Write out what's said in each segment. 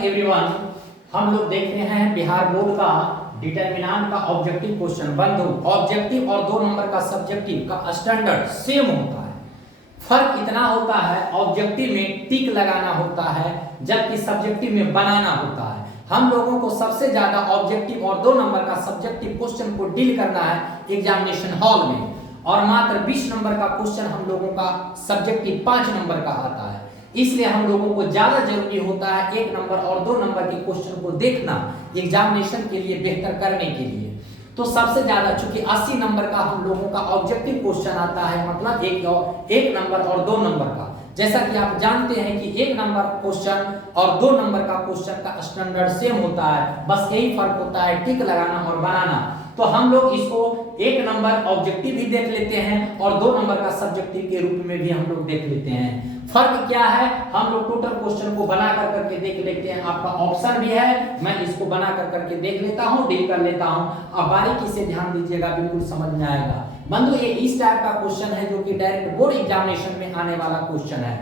Everyone, हम लोग देख रहे हैं बिहार बोर्ड का डिटरमिनेंट का ऑब्जेक्टिव क्वेश्चन। बंधु, ऑब्जेक्टिव और 2 नंबर का सब्जेक्टिव का स्टैंडर्ड सेम होता है। फर्क इतना होता है, ऑब्जेक्टिव में टिक लगाना होता है जबकि सब्जेक्टिव में बनाना होता है। हम लोगों को सबसे ज्यादा ऑब्जेक्टिव और 2 नंबर का सब्जेक्टिव क्वेश्चन को डील करना है एग्जामिनेशन हॉल में, और मात्र 20 नंबर का क्वेश्चन हम लोगों का सब्जेक्टिव 5 नंबर का आता है। इसलिए हम लोगों को ज्यादा जरूरी होता है 1 नंबर और 2 नंबर के क्वेश्चन को देखना एग्जामिनेशन के लिए बेहतर करने के लिए। तो सबसे ज्यादा चूंकि 80 नंबर का हम लोगों का ऑब्जेक्टिव क्वेश्चन आता है, मतलब एक नंबर और 2 नंबर का। जैसा कि आप जानते हैं कि 1 नंबर क्वेश्चन और 2 नंबर का क्वेश्चन का स्टैंडर्ड सेम होता है, बस यही फर्क होता है टिक लगाना और बनाना। तो हम लोग इसको 1 नंबर ऑब्जेक्टिव भी देख लेते हैं और 2 नंबर का सब्जेक्टिव के रूप में भी हम लोग देख लेते हैं। फर्क क्या है, हम लोग टोटल क्वेश्चन को बना कर करके देख लेते हैं। आपका ऑप्शन भी है, मैं इसको बना कर करके देख लेता हूं, डील कर लेता हूं। आप बारीकी से ध्यान दीजिएगा, बिल्कुल समझ में आएगा। बंधु, ये इस टाइप का क्वेश्चन है जो कि डायरेक्ट बोर्ड एग्जामिनेशन में आने वाला क्वेश्चन है।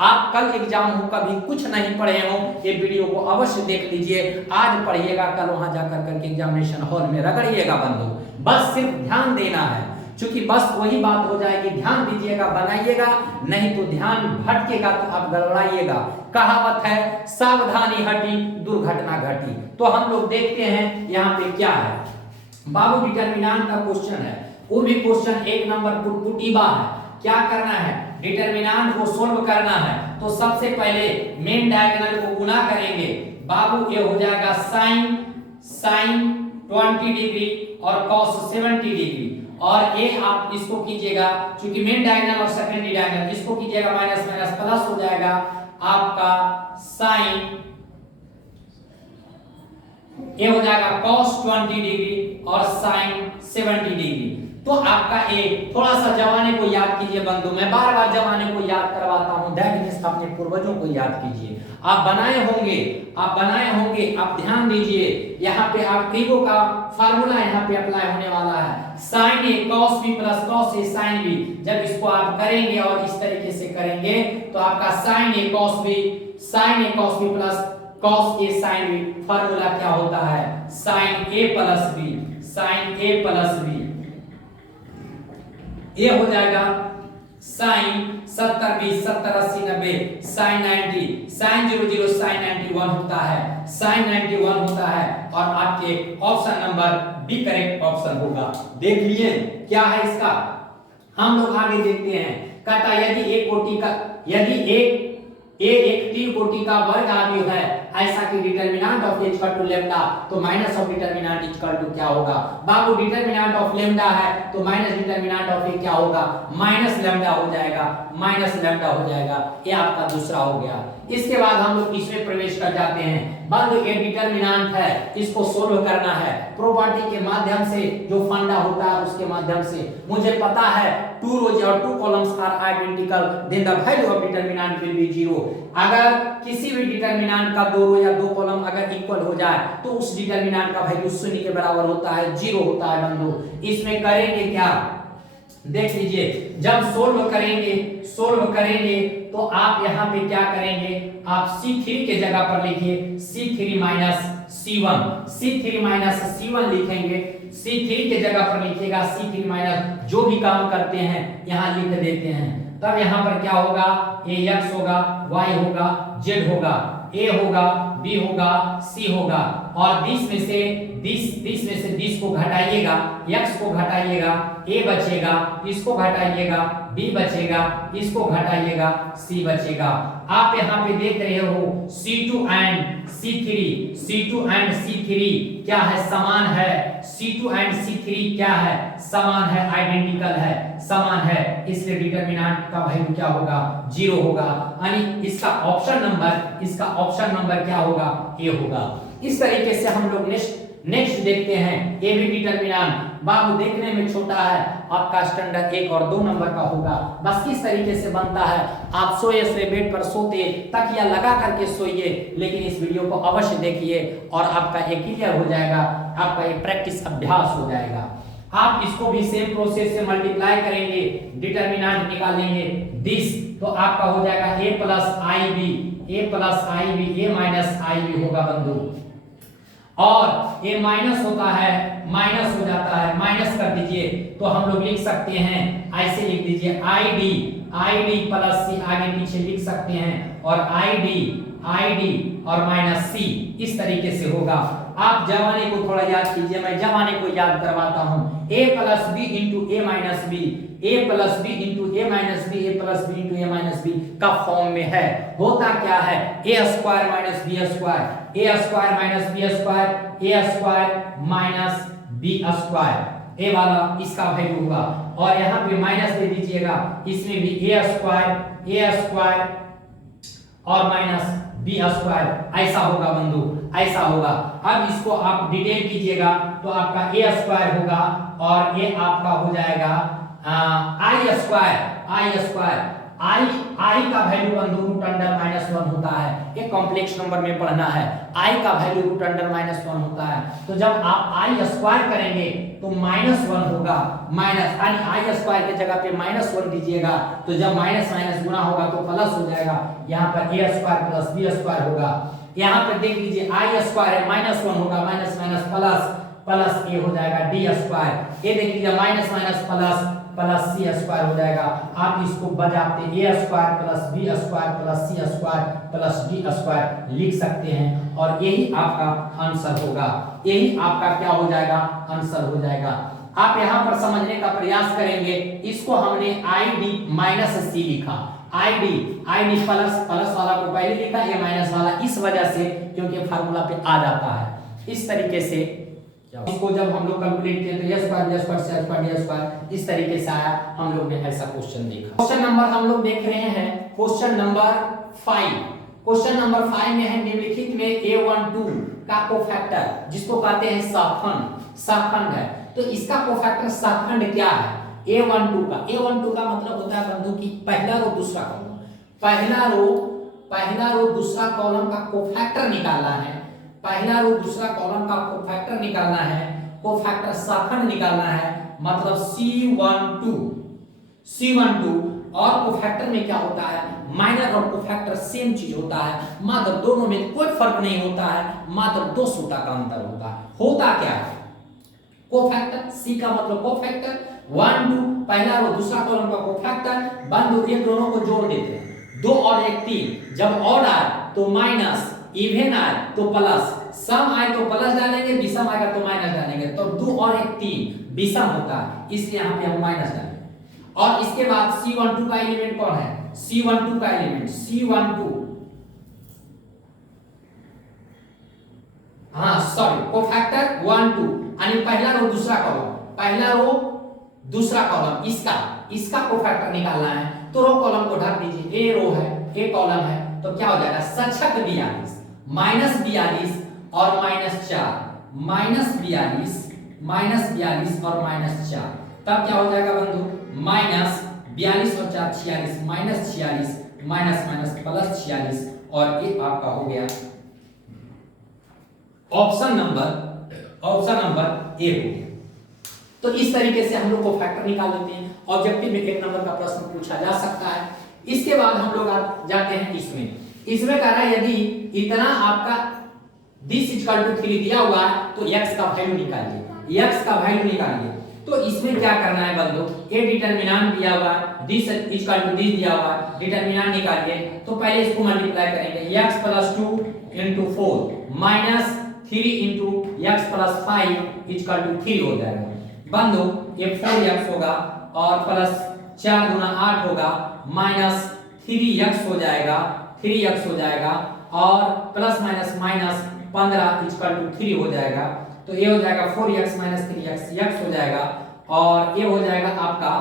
आप कल एग्जाम हो कभी कुछ नहीं पढ़े हो, ये वीडियो को अवश्य देख लीजिए। आज पढ़िएगा, कल वहां जाकर करके एग्जामिनेशन हॉल में रगड़िएगा। बंधु, बस सिर्फ ध्यान देना है, क्योंकि बस वही बात हो जाएगी, ध्यान दीजिएगा, बनाइएगा, नहीं तो ध्यान भटकेगा तो आप गड़बड़ाइएगा। कहावत है, सावधानी हटी दुर्घटना घटी। तो हम लोग देखते हैं यहाँ पे क्या है। बाबू, डिटरमिनेंट का क्वेश्चन है, वो भी क्वेश्चन 1 नंबर पुटीबा है। क्या करना है, डिटरमिनेंट को सोल्व करना है। तो सबसे पहले मेन डायगोनल को गुना करेंगे। बाबू, ये हो जाएगा साइन 20 डिग्री और कॉस 70 डिग्री, और ये आप इसको कीजिएगा, क्योंकि मेन डायगोनल और सेकेंडरी डायगोनल, इसको कीजिएगा माइनस माइनस प्लस हो जाएगा आपका साइन, ये हो जाएगा cos 20 डिग्री और sin 70 डिग्री। तो आपका ए थोड़ा सा जमाने को याद कीजिए बंधु, मैं बार बार जमाने को याद करवाता हूं, दैट मींस अपने पूर्वजों को याद कीजिए। आप बनाए होंगे, आप ध्यान दीजिए। यहाँ पे आप ट्रिगो का फार्मूला यहाँ पे अप्लाई होने वाला है। sin a cos b plus cos a sin b, जब इसको आप करेंगे और इस तरीके से करेंगे तो आपका sin a cos b plus cos a sin b, formula क्या होता है, sin a प्लस b। ये हो जाएगा sin 70 20 70 80 90 sin 90 sin 00 sin 91 होता है, sin 91 होता है, और आपके option number B correct option होगा। देख लिए क्या है इसका। हम लोग आगे देखते हैं। कहता यदि एक 3 कोटि का वर्ग आव्यूह है, ऐसा कि determinant of h equal to lambda, तो minus of determinant equal to क्या होगा। बाबू, डिटरमिनेंट ऑफ लैम्डा है तो माइनस डिटरमिनेंट ऑफ a क्या होगा, माइनस लैम्डा हो जाएगा। ये आपका दूसरा हो गया। इसके बाद हम लोग इसमें प्रवेश कर जाते हैं। बंधु, ये डिटरमिनेंट है, इसको सोल्व करना है प्रॉपर्टी के माध्यम से, जो फंडा होता है उसके माध्यम से। मुझे पता है 2 rows और 2 columns are identical, then the value of determinant will be 0। अगर किसी भी डिटरमिनेंट का 2 रो या 2 कॉलम अगर इक्वल हो जाए तो उस डिटरमिनेंट का वैल्यू 0 के बराबर होता है, 0 होता है। बंधु, इसमें करेंगे क्या, देख लीजिए। जब सोल्व करेंगे तो आप यहाँ पे क्या करेंगे, आप C3 के जगह पर लिखिए C3 माइनस C1 लिखेंगे। C3 के जगह पर लिखिएगा C3 माइनस, जो भी काम करते हैं यहाँ लिख देते हैं। तब यहाँ पर क्या होगा, x होगा, y होगा, z होगा, a होगा, b होगा, c होगा, और 20 में से 20 को घटाइएगा, x को घटाइएगा, a बचेगा, इसको घटाइएगा, b बचेगा, इसको घटाइएगा, c बचेगा। आप यहाँ पे देख रहे हो C2 एंड C3 क्या है, समान है। C2 एंड C3 क्या है, समान है, आइडेंटिकल है, समान है, इसलिए डिटरमिनेंट का वैल्यू क्या होगा, 0 होगा। यानी इसका ऑप्शन नंबर क्या होगा, ए होगा। इस तरीके से हम लोग नेक्स्ट नेक्स्ट देखते हैं ए बी डिटरमिनेंट। बाबू देखने में छोटा है, आपका स्टैंडर्ड 1 और 2 नंबर का होगा। बस किस तरीके से बनता है, आप सोए सोए बेड पर सोते तकिया लगा करके सोइए, लेकिन इस वीडियो को अवश्य देखिए और आपका एक क्लियर हो जाएगा, आपका एक प्रैक्टिस अभ्यास हो जाएगा। आप इसको भी सेम प्रोसेस से मल्टीप्लाई करेंगे, डिटरमिनेंट निकालेंगे दिस, तो आपका हो जाएगा a plus i b, a plus i b, a minus i b होगा बंधु। और a माइनस होता है, माइनस हो जाता है, माइनस कर दीजिए तो हम लोग लिख सकते हैं, ऐसे लिख दीजिए आई डी प्लस सी, आगे पीछे लिख सकते हैं, और आई डी और माइनस सी, इस तरीके से होगा। आप जवाने को थोड़ा याद कीजिए, मैं जवाने को याद करवाता हूं। a plus B into A minus B, a plus B into A minus B, A plus B into A minus B का फॉर्म में है। होता क्या है, a square minus B square, a square minus B square, a square minus B square, A वाला इसका value होगा। और यहाँ पे माइनस दे दीजिएगा, इसमें भी a स्क्वायर और माइनस बी स्क्वायर, ऐसा होगा बंधु, ऐसा होगा। अब इसको आप डिटेल कीजिएगा तो आपका a स्क्वायर होगा और ये आपका हो जाएगा आई स्क्वायर, आई का वैल्यू बंधु रूट अंडर माइनस 1 होता है। एक कॉम्प्लेक्स नंबर में पढ़ना है, आई का वैल्यू रूट अंडर माइनस 1 होता है। तो जब आप आई स्क्वायर करेंगे तो माइनस 1 होगा, माइनस यानी आई स्क्वायर के जगह पे माइनस 1 दीजिएगा, तो जब माइनस माइनस गुना होगा तो प्लस हो जाएगा। यहाँ पर a square plus b square होगा। यहाँ पर देख लीजिए आई स्क्वायर है, माइनस 1 होगा, माइनस माइनस प्लस ए हो जाएगा डी स्क्वायर। ये देख लीजिए minus minus plus c square हो जाएगा। आप इसको बजाते a square plus b square plus c square plus d square लिख सकते हैं, और यही आपका आंसर होगा, यही आपका क्या हो जाएगा, आंसर हो जाएगा। आप यहाँ पर समझने का प्रयास करेंगे, इसको हमने आई डी माइनस सी लिखा, आई डी प्लस वाला को पहले लिखा, ये माइनस वाला इस वजह से क्योंकि फार्मूला पे आ जाता है। इस तरीके से इसको जब हम लोग कैलकुलेट किए तो a square b square c square d square इस तरीके से आया। हम लोग ने ऐसा क्वेश्चन देखा। क्वेश्चन नंबर हम लोग देख रहे हैं क्वेश्चन नंबर 5। क्वेश्चन नंबर 5 में है निम्नलिखित में a12 का कोफैक्टर, जिसको कहते हैं शाखंड है। तो इसका कोफैक्टर शाखंड क्या है, a12 का मतलब होता है बंधु की पहला रो दूसरा कॉलम, पहला रो दूसरा कॉलम का कोफैक्टर निकालना है, पहला रो दूसरा कॉलम का कोफैक्टर निकालना है, कोफैक्टर शाखंड निकालना है, मतलब C12। और कोफैक्टर में क्या होता है, माइनर और कोफैक्टर सेम चीज होता है, मात्र दोनों में कोई फर्क नहीं होता है, मात्र 2 सूता का अंतर होता है। होता क्या है, कोफैक्टर C का मतलब कोफैक्टर, 1 2 पहला रो दूसरा कॉलम का कोफैक्टर, बंधु ये दोनों को जोड़ देते हैं, 2 और 1 3। जब ऑड आए तो माइनस, इवन आए तो प्लस, सम आए तो प्लस डालेंगे, विषम आएगा तो माइनस डालेंगे। तो 2 और 1 3 विषम होता है, इसलिए यहाँ पे हम माइनस डालेंगे। और इसके बाद C12 का एलिमेंट कौन है, C12 का एलिमेंट C12, हाँ सॉरी कोफैक्टर 1 2 यानी पहला रो दूसरा कॉलम, इसका कोफैक्टर निकालना है। तो रो कॉलम को ढक दीजिए, ए रो है, ए कॉलम है, तो क्या हो जाएगा सचक 42 माइनस 42 और माइनस 4, माइनस 42 और माइनस 4, तब क्या हो जाएगा बंधु, माइनस 42 और 4 46, माइनस 46 माइनस प्लस 46, और ये आपका हो गया ऑप्शन नंबर ए हो गया। तो इस तरीके से हम लोग को फैक्टर निकाल लेते हैं। ऑब्जेक्टिव में 1 नंबर का प्रश्न पूछा जा सकता है। इसके बाद हम लोग जाते हैं इसमें कह रहा है यदि इतना आपका दिस इक्वल टू 3 दिया हुआ है तो x का वैल्यू निकालिए। तो इसमें क्या करना है बंधु, ये डिटरमिनेंट दिया हुआ है, दिस इक्वल टू दिस दिया हुआ है, डिटरमिनेंट निकालिए। तो पहले इसको मल्टीप्लाई करेंगे, x + 2 * 4 minus 3 * x + 5 equal to 3 हो जाएगा बंधु। ये 4x होगा और प्लस 4 × 8 होगा, माइनस 3x हो जाएगा और प्लस माइनस 15 इक्वल टू 3 हो जाएगा। तो ये हो जाएगा 4x - 3x, x हो जाएगा, और ये हो जाएगा आपका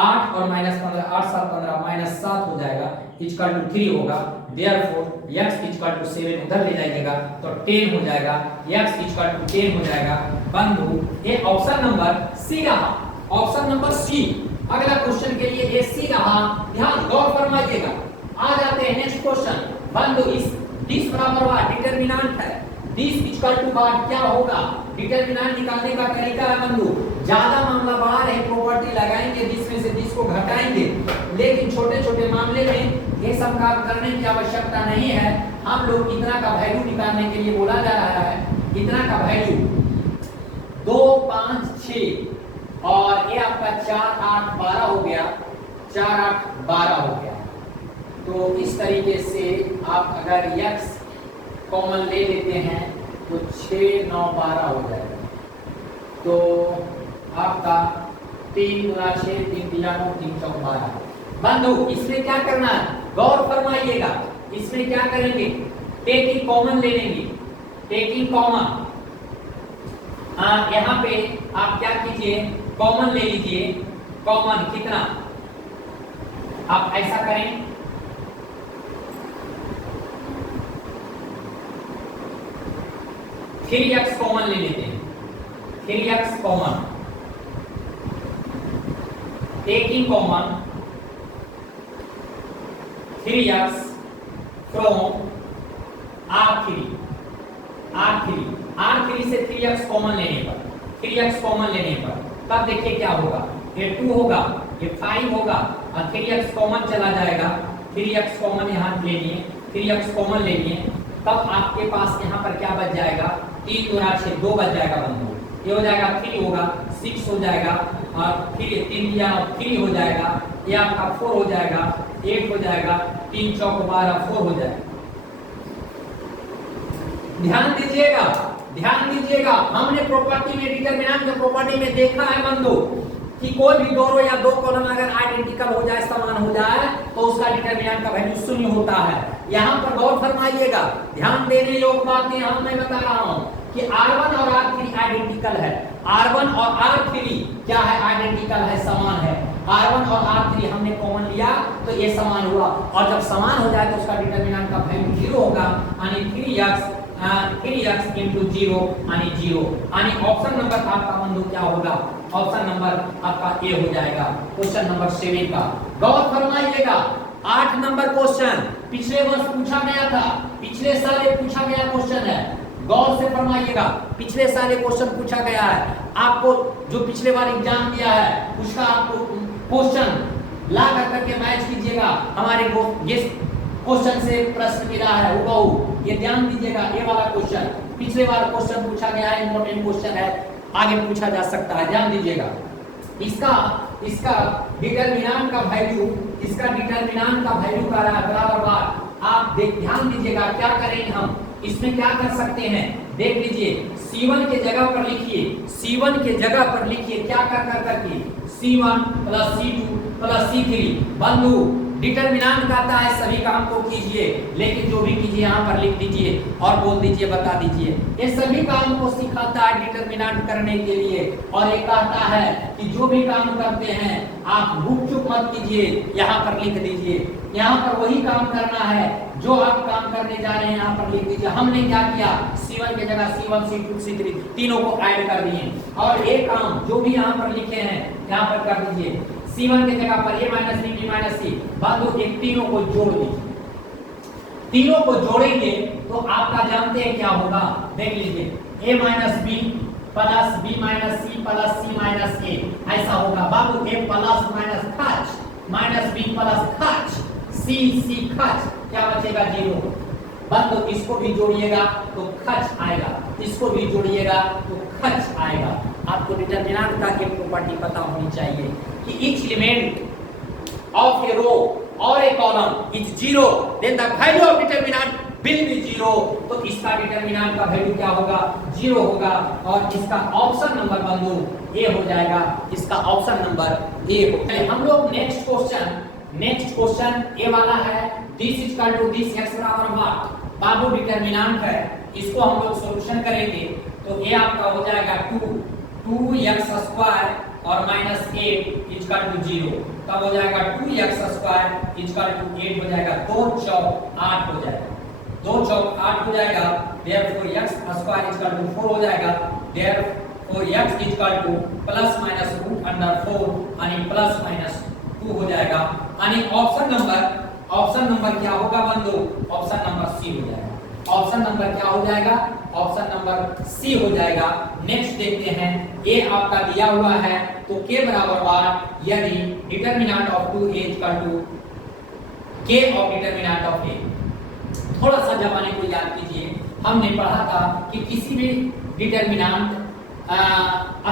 8 और -15 8 7 15 -7 हो जाएगा इक्वल टू 3 होगा। देयरफॉर x इक्वल टू 7 उधर ले जाइएगा तो 10 हो जाएगा, x इक्वल टू 10 हो जाएगा। बंधु ये ऑप्शन नंबर सी रहा, ऑप्शन नंबर सी। अगला क्वेश्चन के लिए ये सी रहा, ध्यान गौर फरमाइएगा। आ जाते हैं नेक्स्ट क्वेश्चन। बंधु इस दिस बराबर हुआ डिटरमिनेंट है, दिस इक्वल टू व्हाट क्या होगा, डिटरमिनेंट निकालने का तरीका है बंधु। ज्यादा मामला बड़ा रहे प्रॉपर्टी लगाएंगे, दिस में से दिस को घटाएंगे, लेकिन छोटे छोटे मामले में ये सब काम करने की आवश्यकता नहीं है। हम लोग इतना का वैल्यू निकालने के लिए बोला जा रहा है, इतना का वैल्यू 2 5 6 और ये आपका 4 8 12 हो गया, 4 8 12 हो गया। तो इस तरीके से आप अगर x कॉमन ले लेते हैं तो 6 9 12 हो जाएगा। तो आपका 3 गुना 6 3 दिया 9 3 चौक 12। बंधु इसमें क्या करना है, गौर फरमाइएगा। इसमें क्या करेंगे, टेकिंग कॉमन ले लेंगे, टेकिंग कॉमन। यहाँ पे आप क्या कीजिए, कॉमन ले लीजिए। कॉमन कितना, आप ऐसा करें 3x कॉमन ले लेते हैं, 3x common, taking common 3x from R3 से 3x कॉमन लेने पर, 3x कॉमन लेने पर तब देखिए क्या होगा, ये 2 होगा, ये 5 होगा और 3x कॉमन चला जाएगा। 3x कॉमन यहाँ ले लिए, 3x कॉमन ले लिए, तब आपके पास यहाँ पर क्या बच जाएगा, 3 गुना 6 2 बच जाएगा बंधु। ये हो जाएगा 3 होगा, 6 हो जाएगा और फिर 3 दिया 3 हो जाएगा, ये आपका 4 हो जाएगा, 8 हो जाएगा, 3 चौक 12 4 हो जाएगा। ध्यान दीजिएगा, ध्यान दीजिएगा। हमने प्रॉपर्टी में, डिटरमिनेंट के प्रॉपर्टी में देखा है बंधु कि कोई भी दो रो या दो कॉलम अगर आइडेंटिकल हो जाए, समान हो जाए, तो उसका डिटरमिनेंट का वैल्यू 0 होता है। यहाँ पर गौर फरमाइएगा, ध्यान देने योग्य बातें हम मैं बता रहा हूँ कि R1 और R3 आइडेंटिकल है, R1 और R3 क्या है, आइडेंटिकल है, समान है। R1 और R3 हमने कॉमन लिया तो ये समान हुआ, और जब समान हो जाए तो उसका डिटरमिनेंट का वैल्यू 0 होगा, यानी 3x into 0 यानी 0, यानी ऑप्शन नंबर आपका बंधु क्या होगा, ऑप्शन नंबर आपका ए हो जाएगा। क्वेश्चन नंबर 7 का गौर फरमाइएगा। 8 नंबर क्वेश्चन पिछले वर्ष पूछा गया था, पिछले साल ये पूछा गया क्वेश्चन है, गौर से फरमाइएगा। पिछले साल ये क्वेश्चन पूछा गया है, आपको जो पिछले बार एग्जाम दिया है उसका आपको क्वेश्चन ला करके मैच कीजिएगा। हमारे को ये क्वेश्चन से प्रश्न मिला है हुबहू, ये ध्यान दीजिएगा। ये वाला क्वेश्चन पिछले बार क्वेश्चन पूछा गया है, इंपॉर्टेंट क्वेश्चन है, आगे पूछा जा सकता है, ध्यान दीजिएगा। इसका डिटरमिनेंट का वैल्यू, इसका डिटरमिनेंट का वैल्यू का बराबर बार आप ध्यान दीजिएगा। क्या करेंगे हम इसमें, क्या कर सकते हैं, देख लीजिए। C1 के जगह पर लिखिए, C1 के जगह पर लिखिए क्या कर करके C1 plus C2 plus C3। बंधु डिटरमिनेंट कहता है सभी काम को कीजिए, लेकिन जो भी कीजिए यहाँ पर लिख दीजिए और बोल दीजिए, बता दीजिए। ये सभी काम को सिखाता है डिटरमिनेंट करने के लिए, और ये कहता है कि जो भी काम करते हैं आप भूख चुप मत कीजिए, यहाँ पर लिख दीजिए। यहाँ पर वही काम करना है जो आप काम करने जा रहे हैं, यहाँ पर लिख दीजिए। हमने क्या किया, C1 की जगह C1 C2 C3 तीनों को ऐड कर दिए, और ये काम जो भी यहाँ पर लिखे हैं यहाँ पर कर दीजिए। C1 के जगह पर A minus B B minus C, बंधु एक तीनों को जोड़ दीजिए। तीनों को जोड़ेंगे तो आपका जानते हैं क्या होगा, देख लीजिए। A minus B plus B minus C plus C minus A, ऐसा होगा बाबू। A प्लस माइनस खच माइनस B प्लस खच C खच, क्या बचेगा 0। बंधु इसको भी जोड़िएगा तो खच आएगा, इसको भी जोड़िएगा तो खच आएगा। आपको डिटरमिनेंट का एक प्रॉपर्टी पता होनी चाहिए कि each element of a row or a column is 0, then the value of determinant will be 0। तो इसका डिटरमिनेंट का वैल्यू क्या होगा, 0 होगा, और इसका ऑप्शन नंबर बंधु ए हो जाएगा, इसका ऑप्शन नंबर ए हो। हम लोग नेक्स्ट क्वेश्चन ए वाला है, this is equal to this x बराबर व्हाट, बाबू डिटरमिनेंट है, इसको हम लोग सॉल्यूशन करेंगे तो ये आपका हो जाएगा 2x स्क्वायर और माइनस 8 इक्वल टू 0, तब हो जाएगा 2x स्क्वायर इक्वल टू 8 हो जाएगा, 2 चौक 8 हो जाएगा। 2 चौक 8 हो जाएगा, therefore x square equal to 4 हो जाएगा, therefore x equal to plus minus root under 4 यानी प्लस माइनस 2 हो जाएगा, यानी ऑप्शन नंबर क्या होगा बंधु? ऑप्शन नंबर सी हो जाएगा। ऑप्शन नंबर क्या हो जाएगा? ऑप्शन नंबर सी हो जाएगा। नेक्स्ट देखते हैं, ए आपका दिया हुआ है तो k बराबर बार यदि determinant of 2a equal to k of determinant of a। थोड़ा सा जमाने को याद कीजिए, हमने पढ़ा था कि किसी भी डिटरमिनेंट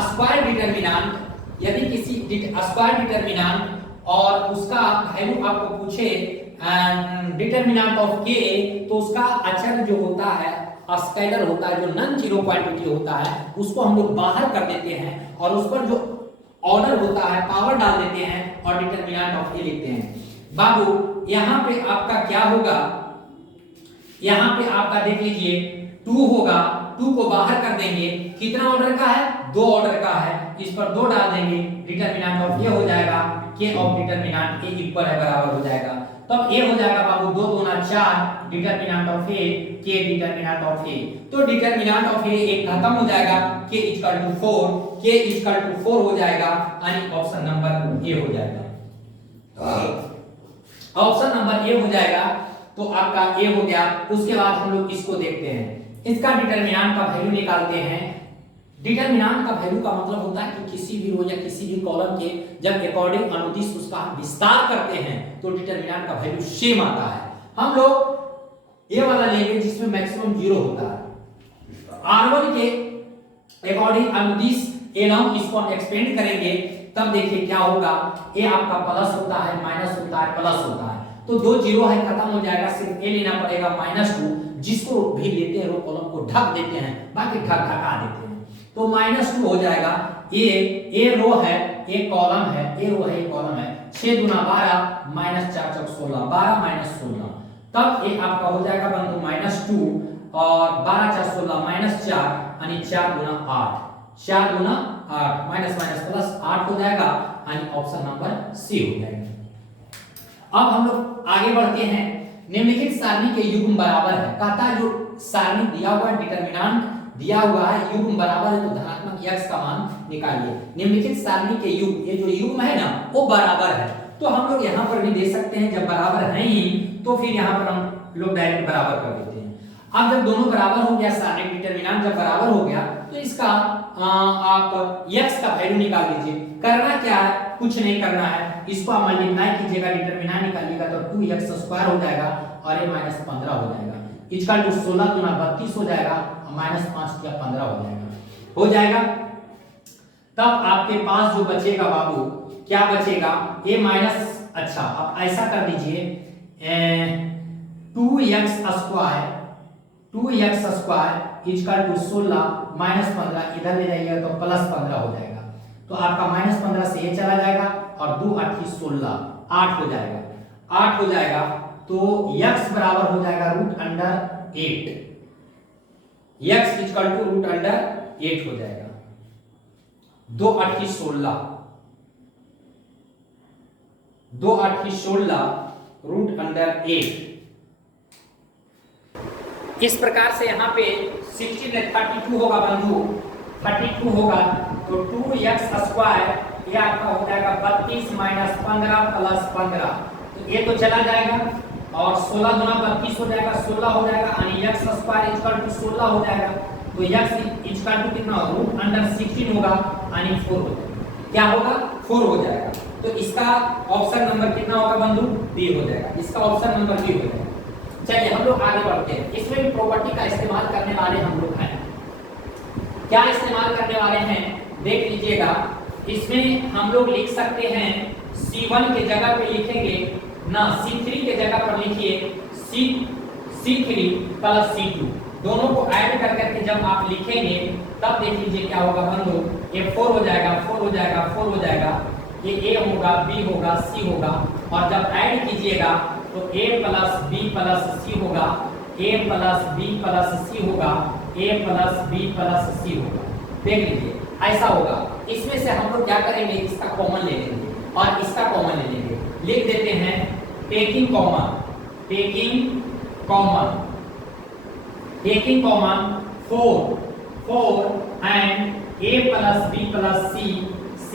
स्क्वायर डिटरमिनेंट, यदि किसी स्क्वायर डिटरमिनेंट और उसका वैल्यू आपको पूछे डिटरमिनेंट ऑफ k, तो उसका अचर जो होता है स्केलर होता है, जो नॉन जीरो क्वांटिटी होता है, उसको हम लोग बाहर कर देते हैं और उस पर जो ऑर्डर होता है पावर डाल देते हैं और डिटरमिनेंट ऑफ a लिखते हैं। बाबू यहाँ पे आपका क्या होगा? यहाँ पे आपका देख लीजिए 2 होगा, 2 को बाहर कर देंगे, कितना ऑर्डर का है? 2 ऑर्डर का है, इस पर 2 डाल देंगे, डिटरमिनेंट ऑफ a हो जाएगा, k of determinant a equal है बराबर हो जाएगा, तब a हो जाएगा बाबू 2 दूना 4, determinant of a k determinant of a, तो डिटरमिनेंट ऑफ a एक खत्म हो जाएगा, k equal to 4, k equal to 4 हो जाएगा, यानी ऑप्शन नंबर a हो जाएगा। ऑप्शन नंबर a हो जाएगा, तो आपका a हो गया। उसके बाद हम लोग इसको देखते हैं, इसका डिटरमिनेंट का वैल्यू निकालते हैं। डिटरमिनेंट का वैल्यू का मतलब होता है कि किसी भी रो या किसी भी कॉलम के जब अकॉर्डिंग अनुदिश उसका विस्तार करते हैं तो डिटरमिनेंट का वैल्यू सेम आता है। हम लोग ये वाला लेंगे जिसमें मैक्सिमम 0 होता है। R1 के अकॉर्डिंग अनुदिश एलॉन्ग इसको हम एक्सपेंड करेंगे, तब देखिए क्या होगा, ए आपका प्लस होता है, माइनस होता है, प्लस होता है, तो 2 0 है खत्म हो जाएगा, सिर्फ ए लेना पड़ेगा -2, जिसको भी लेते हैं रो कॉलम को ढक देते हैं, बाकी ढका देते हैं, तो -2 हो जाएगा। ए रो है, ए कॉलम है, ए रो है, ए कॉलम है, 6 दूना 12 -4 चौक 16, 12 - 16, तब ए आपका हो जाएगा बंधु -2 और 12 4 16 -4 यानी 4 दूना 8, 4 दूना 8, माइनस माइनस प्लस 8 हो जाएगा, यानी ऑप्शन नंबर सी हो जाएगा। अब हम लोग आगे बढ़ते हैं, निम्नलिखित सारणी के युग्म बराबर है, कहता है जो सारणी दिया हुआ है, डिटरमिनेंट दिया हुआ है, युग्म बराबर है तो धनात्मक x का मान निकालिए। निम्नलिखित सारणी के युग्म, ये जो युग्म है ना वो बराबर है, तो हम लोग यहाँ पर भी दे सकते हैं, जब बराबर है ही तो फिर यहाँ पर हम लोग डायरेक्ट बराबर कर देते हैं। अब जब दोनों बराबर हो गया, सारणी डिटरमिनेंट जब बराबर हो गया तो इसका आप x का वैल्यू निकाल लीजिए। करना क्या है? कुछ नहीं करना है, इसको आप मल्टीप्लाई कीजिएगा, डिटरमिनेंट निकालिएगा तो 2x² हो जाएगा और ये -15 हो जाएगा, इक्वल टू 16 दूना 32 हो जाएगा, -5 या 15 हो जाएगा। तब आपके पास जो बचेगा बाबू, क्या बचेगा? ये माइनस, अच्छा आप ऐसा कर दीजिए 2x² इक्वल टू 16 -15, इधर ले जाइएगा तो +15 हो जाएगा, तो आपका -15 से ये चला जाएगा और 2 8 16, 8 हो जाएगा, 8 हो जाएगा, तो x बराबर हो जाएगा √8, x इक्वल टू √8 हो जाएगा, 2 8 16, 2 8 16 √8। इस प्रकार से यहाँ पे 16 में 32 होगा बंधु, 32 होगा, तो 2x² ये आपका हो जाएगा 32 - 15 + 15, तो ये तो चला जाएगा और 16 दूना 32 हो जाएगा, 16 हो जाएगा, यानी x² इक्वल टू 16 हो जाएगा, तो x इक्वल टू कितना √16 होगा, यानी 4 हो जाएगा। क्या होगा? 4 हो जाएगा, तो इसका ऑप्शन नंबर कितना होगा बंधु? बी हो जाएगा, इसका ऑप्शन नंबर बी हो जाएगा। चलिए हम लोग आगे बढ़ते हैं, इसमें भी प्रॉपर्टी का इस्तेमाल करने वाले हम लोग हैं। क्या इस्तेमाल करने वाले हैं देख लीजिएगा, इसमें हम लोग लिख सकते हैं C1 के जगह पे लिखेंगे ना, C3 के जगह पर लिखिए C3 + C2, दोनों को ऐड कर करके जब आप लिखेंगे तब देख लीजिए क्या होगा बंधु, ये 4 हो जाएगा, 4 हो जाएगा, 4 हो जाएगा, ये A होगा, B होगा, C होगा, और जब ऐड कीजिएगा तो A + B + C होगा, A + B + C होगा, A + B + C होगा। देख लीजिए ऐसा होगा। इसमें से हम लोग क्या करेंगे, इसका कॉमन ले लेंगे और इसका कॉमन ले लेंगे, लिख देते हैं taking common, taking common 4 and a plus b plus c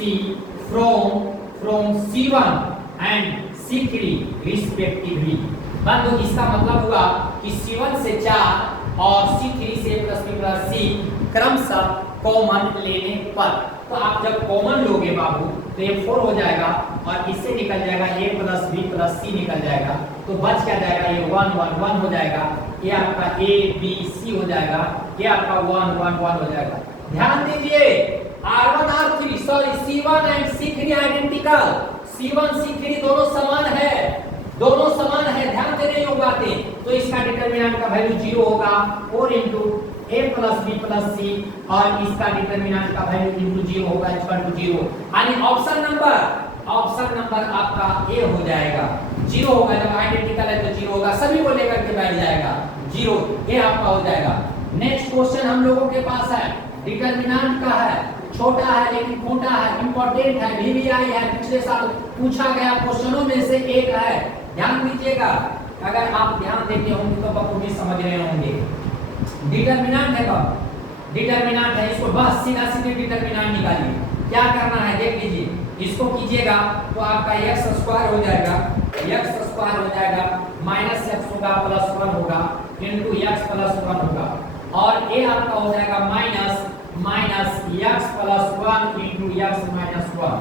from c1 and c3 respectively। बंधु इसका मतलब हुआ कि c1 से 4 और c3 से a plus b plus c क्रमशः कॉमन लेने पर, तो आप जब कॉमन लोगे बाबू तो ये 4 हो जाएगा और इससे निकल जाएगा a plus b plus c निकल जाएगा, तो बच क्या जाएगा, ये 1 1 1 हो जाएगा, ये आपका a b c हो जाएगा, ये आपका 1 1 1 हो जाएगा। ध्यान दीजिए R1 R3 sorry C1 and C3 identical, C1 C3 दोनों समान है, दोनों समान है, ध्यान देने योग्य बातें। तो इसका डिटरमिनेंट का वैल्यू 0 होगा 4 into a plus b plus c और इसका डिटरमिनेंट का वैल्यू into 0 होगा इक्वल टू 0, यानी ऑप्शन नंबर आपका ए हो जाएगा, 0 होगा। जब आइडेंटिकल है तो 0 होगा, सभी को लेकर के बैठ जाएगा 0, ये आपका हो जाएगा। नेक्स्ट क्वेश्चन हम लोगों के पास है, डिटरमिनेंट का है, छोटा है लेकिन खोटा है, इंपॉर्टेंट है, वीवीआई है, पिछले साल पूछा गया क्वेश्चनों में से एक है, ध्यान दीजिएगा। अगर आप ध्यान देते होंगे तो बखूबी समझ रहे होंगे। डिटरमिनेंट है, डिटरमिनेंट है, इसको बस सीधा सीधे डिटरमिनेंट निकालिए। क्या करना है देख लीजिए, इसको कीजिएगा तो आपका x स्क्वायर हो जाएगा, x स्क्वायर हो जाएगा माइनस x होगा प्लस 1 होगा इनटू x प्लस 1 होगा, और ये आपका हो जाएगा minus x plus 1 into x minus 1,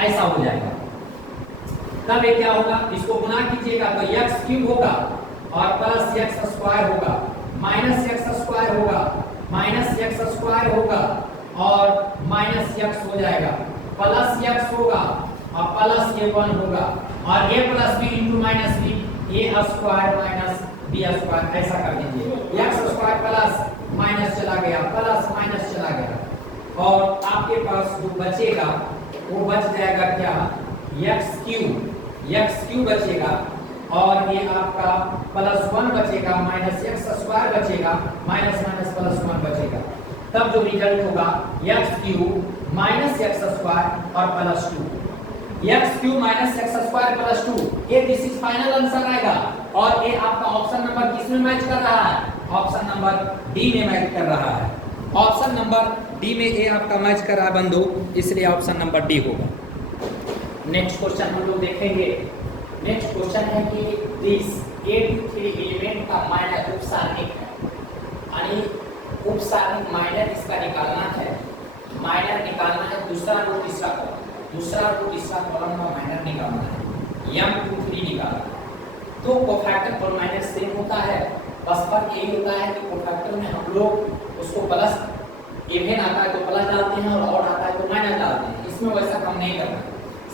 ऐसा हो जाएगा। तब ये क्या होगा, इसको गुना कीजिएगा तो x क्यूब होगा और प्लस x स्क्वायर होगा, माइनस x स्क्वायर होगा, माइनस x स्क्वायर होगा और माइनस x हो जाएगा, प्लस x होगा और प्लस ये 1 होगा, और a plus b into minus b, a square minus b square, ऐसा कर दीजिए। x स्क्वायर प्लस माइनस चला गया, प्लस माइनस चला गया, और आपके पास जो बचेगा वो बच जाएगा क्या, x क्यूब बचेगा, और ये आपका प्लस 1 बचेगा, माइनस x स्क्वायर बचेगा, माइनस माइनस प्लस 1 बचेगा। तब जो रिजल्ट होगा x cube minus x square और plus 2, x cube minus x square plus 2, ये दिस इज फाइनल आंसर आएगा। और ये आपका ऑप्शन नंबर किस में मैच कर रहा है, ऑप्शन नंबर डी में मैच कर रहा है, ऑप्शन नंबर डी में ये आपका मैच कर रहा है बंधु, इसलिए ऑप्शन नंबर डी होगा। नेक्स्ट क्वेश्चन हम लोग देखेंगे। नेक्स्ट क्वेश्चन है कि दिस 83 एलिमेंट का माइनर उपसारणिक है, यानी उपसारणिक माइनर इसका निकालना है, माइनर निकालना है, दूसरा रो तीसरा कॉलम का माइनर निकालना है, m23 निकालना है। तो कोफैक्टर और माइनस सेम होता है, बस फर्क यही होता है कि कोफैक्टर में हम लोग उसको प्लस, इवन आता है तो प्लस डालते हैं और ऑड आता है तो माइनस डालते हैं, इसमें वैसा काम नहीं करना,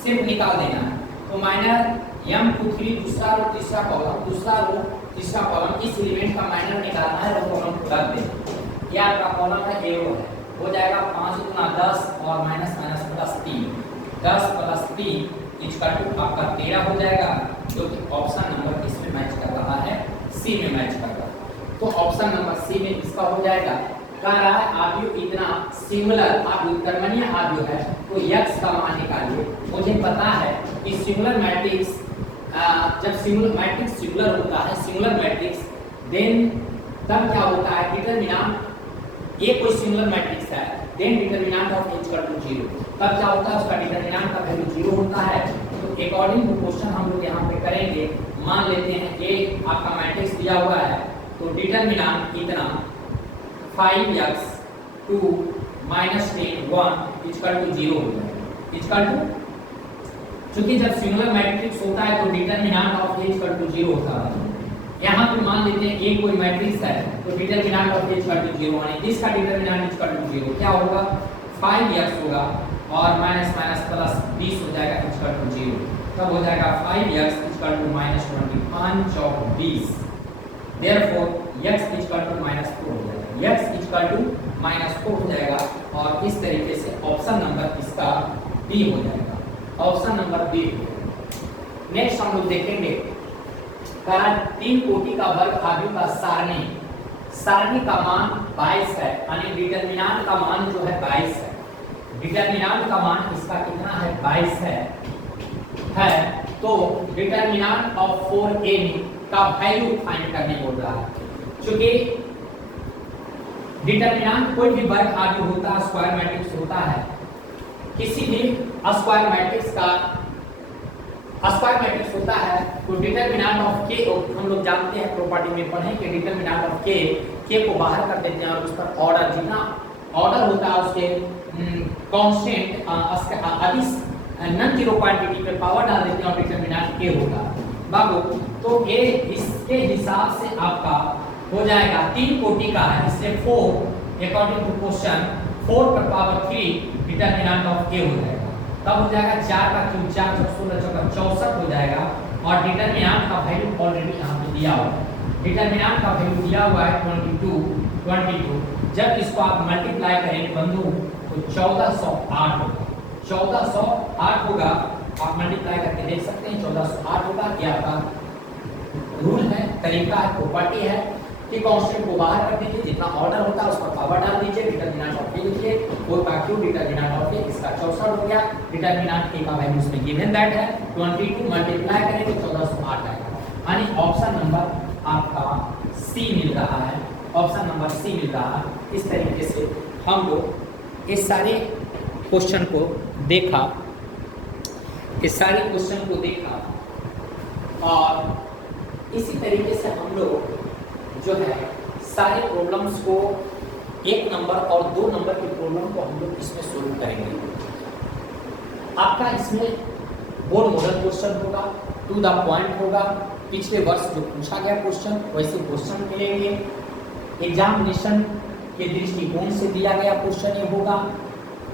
सिर्फ निकाल देना है। तो माइनर m23 दूसरा रो तीसरा कॉलम, इस एलिमेंट का माइनर निकालना है, तो कॉलम को रख दें। क्या आपका कॉलम है ए हो जाएगा 5 गुना 10 और माइनस माइनस प्लस 3, 10 प्लस 3 इसका टू आपका 13 हो जाएगा, जो कि ऑप्शन नंबर इसमें मैच कर रहा है, सी में मैच कर रहा है। तो ऑप्शन नंबर सी में इसका हो जाएगा। कह रहा है आव्यूह इतना सिंगुलर आव्यूह कर्मणीय आव्यूह है, तो x का मान निकालिए। मुझे पता है कि सिंगुलर मैट्रिक्स, जब सिंगुलर मैट्रिक्स सिंगुलर होता है, सिंगुलर मैट्रिक्स, देन तब क्या होता है, डिटरमिनेंट, ये कोई सिंगुलर मैट्रिक्स है, then determinant of h equal to 0, तब क्या होता है, उसका डिटरमिनेंट का वैल्यू 0 होता है। तो अकॉर्डिंग टू क्वेश्चन हम लोग यहाँ पे करेंगे, मान लेते हैं ये आपका मैट्रिक्स दिया हुआ है, तो डिटरमिनेंट इतना 5x 2 माइनस 10 1 इक्वल टू 0 हो जाएगा, इक्वल टू, क्योंकि जब सिंगुलर मैट्रिक्स होता है तो determinant of h equal to 0 होता है। यहाँ पे मान लेते हैं एक कोई मैट्रिक्स है, तो determinant of h equal to 0, यानी इसका डिटरमिनेंट इक्वल टू 0 क्या होगा, 5x होगा और माइनस माइनस प्लस 20 हो जाएगा इक्वल टू 0, तब हो जाएगा 5x इक्वल टू माइनस 25 और 20, therefore x equal to minus 4 हो जाएगा, x इक्वल टू माइनस 4 हो जाएगा, और इस तरीके से ऑप्शन नंबर इसका बी हो जाएगा, ऑप्शन नंबर बी हो जाएगा। नेक्स्ट हम लोग देखेंगे, कारण 3 कोटि का वर्ग आव्यूह का सारणी का मान 22 है, यानी डिटरमिनेंट का मान जो है 22 है, डिटरमिनेंट का मान इसका कितना है 22 है, तो डिटरमिनेंट ऑफ 4a का वैल्यू फाइंड करने बोल रहा है। क्योंकि डिटर्मिनेंट कोई भी वर्ग आदि होता है, स्क्वायर मैट्रिक्स होता है, किसी भी स्क्वायर मैट्रिक्स का स्क्वायर मैट्रिक्स होता है तो डिटर्मिनेंट ऑफ के, हम लोग जानते हैं प्रॉपर्टी में पढ़े कि डिटर्मिनेंट ऑफ के को बाहर कर देते हैं और उस पर ऑर्डर, जितना ऑर्डर होता है उसके कांस्टेंट अदिश नॉन जीरो क्वांटिटी पे पावर डाल देते हैं और डिटर्मिनेंट के होगा बाबू। तो ये इसके हिसाब से आपका हो जाएगा 3 कोटि का है, इसलिए 4 अकॉर्डिंग टू क्वेश्चन 4 पर पावर 3 डिटर्मिनेंट ऑफ के हो जाएगा। तब हो जाएगा 4 का क्यूब 4 16 64 हो जाएगा और डिटर्मिनेंट का वैल्यू ऑलरेडी यहाँ पे दिया हुआ है। डिटर्मिनेंट का वैल्यू दिया हुआ है 22। जब इसको आप मल्टीप्लाई करेंगे बंधु तो 1408 होगा। 1408 होगा, आप मल्टीप्लाई करके देख सकते हैं 1408 होगा। ये आपका रूल है, तरीका है, प्रॉपर्टी है कि कांस्टेंट को बाहर कर दीजिए, जितना ऑर्डर होता है उस पर पावर डाल दीजिए, डिटर्मिनेंट ऑफ के लिखिए, 4 का क्यूब डिटर्मिनेंट ऑफ के, इसका 64 हो गया। डिटर्मिनेंट के का वैल्यू इसमें गिवन दैट है 22, मल्टीप्लाई करेंगे 1408 आएगा। यानी ऑप्शन नंबर आपका सी मिल रहा है, ऑप्शन नंबर सी मिल रहा है। इस तरीके से हम लोग इस सारे क्वेश्चन को देखा, इस सारे क्वेश्चन को देखा और इसी तरीके से हम लोग जो है सारे प्रॉब्लम्स को 1 नंबर और 2 नंबर के प्रॉब्लम को हम लोग इसमें सोल्व करेंगे। आपका इसमें बोर्ड मॉडल क्वेश्चन होगा, टू द पॉइंट होगा, पिछले वर्ष जो पूछा गया क्वेश्चन वैसे क्वेश्चन मिलेंगे, एग्जामिनेशन के दृष्टिकोण से दिया गया क्वेश्चन ये होगा।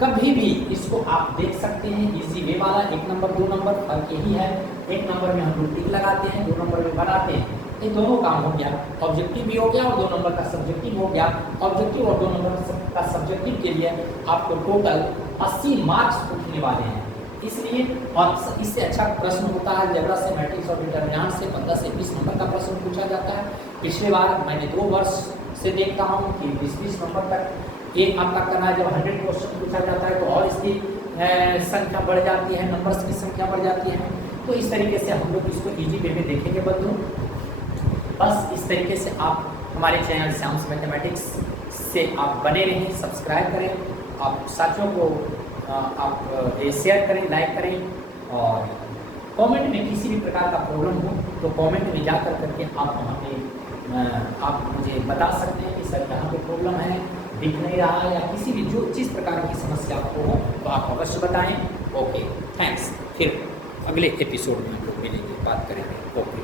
कभी भी इसको आप देख सकते हैं, इजी वे वाला 1 नंबर 2 नंबर फर्क यही है, 1 नंबर में हम लोग टिक लगाते हैं, 2 नंबर में बनाते हैं। ये दोनों काम हो गया, ऑब्जेक्टिव भी हो गया और 2 नंबर का सब्जेक्टिव हो गया। ऑब्जेक्टिव और 2 नंबर का सब्जेक्टिव के लिए आपको टोटल 80 मार्क्स उठने वाले हैं। इसलिए और इससे अच्छा प्रश्न होता है अलजेब्रा से, मैट्रिक्स और डिटर्मिनेंट से 15 से 20 नंबर का प्रश्न पूछा जाता है। पिछले बार मैंने 2 वर्ष से देखता हूँ कि 20-20 नंबर तक एक आपका करना है। जब 100 क्वेश्चन पूछा जाता है तो और इसकी संख्या बढ़ जाती है, नंबर्स की संख्या बढ़ जाती है। तो इस तरीके से हम लोग इसको इजी वे में देखेंगे बंधु। बस इस तरीके से आप हमारे चैनल श्याम्स मैथमेटिक्स से आप बने रहें, सब्सक्राइब करें, आप साथियों को आप शेयर करें, लाइक करें और कमेंट में किसी भी प्रकार का प्रॉब्लम हो तो कमेंट में जाकर करके आप आप मुझे बता सकते हैं कि सर यहाँ पे प्रॉब्लम है, दिख नहीं रहा है, या किसी भी जो जिस प्रकार की समस्या आपको हो तो आप अवश्य बताएं। Okay, thanks. फिर अगले एपिसोड में हम लोग मिलेंगे, बात करेंगे। ओके।